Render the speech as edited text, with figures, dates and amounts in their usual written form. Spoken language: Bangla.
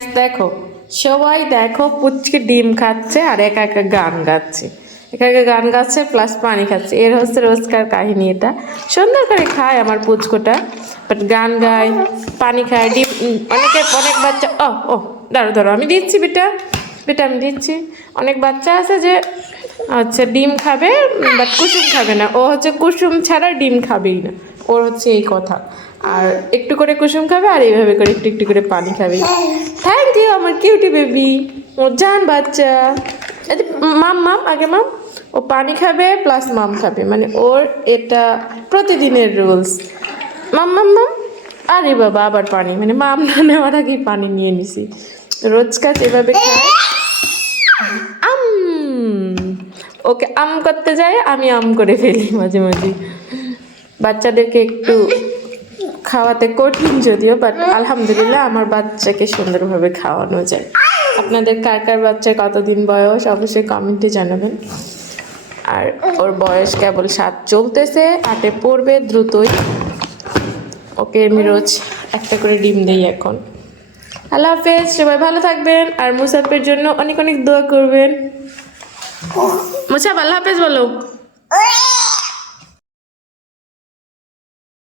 দেখো, সবাই দেখো পুচকে ডিম খাচ্ছে আর একা একা গান গাচ্ছে। একা একা গান গাচ্ছে প্লাস পানি খাচ্ছে। এর হচ্ছে রোজকার কাহিনী। এটা সুন্দর করে খায় আমার পুচকোটা, বাট গান গায়, পানি খায়, ডিম। অনেক বাচ্চা, ও ধরো ধরো, আমি দিচ্ছি বেটা, বেটা আমি দিচ্ছি। অনেক বাচ্চা আছে যে আচ্ছা ডিম খাবে বাট কুসুম খাবে না। ও হচ্ছে কুসুম ছাড়া ডিম খাবেই না, ওর হচ্ছে এই কথা। আর একটু করে কুসুম খাবে আর এইভাবে করে একটু একটু করে পানি খাবে। থ্যাংক ইউ আমার কিউটি বেবি, ওর জান বাচ্চা। মাম মাম আগে মাম, ও পানি খাবে প্লাস মাম খাবে, মানে ওর এটা প্রতিদিনের রুলস। মাম মাম মাম, আরে বাবা আবার পানি, মানে মাম না নেওয়ার আগেই পানি নিয়ে নিছি। রোজ কাজ এভাবে খায়। আম, ওকে আম করতে যায়, আমি আম করে ফেলি মাঝে মাঝে। বাচ্চাদেরকে একটু খাওয়াতে কঠিন যদিও, বাট আলহামদুলিল্লাহ আমার বাচ্চাকে সুন্দরভাবে খাওয়ানো যায়। আপনাদের কার কার বাচ্চার কতদিন বয়স অবশ্যই কমেন্টে জানাবেন। আর ওর বয়স কেবল 7 চলতেছে, 8-এ পড়বে দ্রুতই। ওকে আমি রোজ একটা করে ডিম দিই এখন। আল্লাহ হাফেজ, সবাই ভালো থাকবেন আর মুসাফের জন্য অনেক অনেক দোয়া করবেন। মুসাফ আল্লাহ হাফেজ বলো।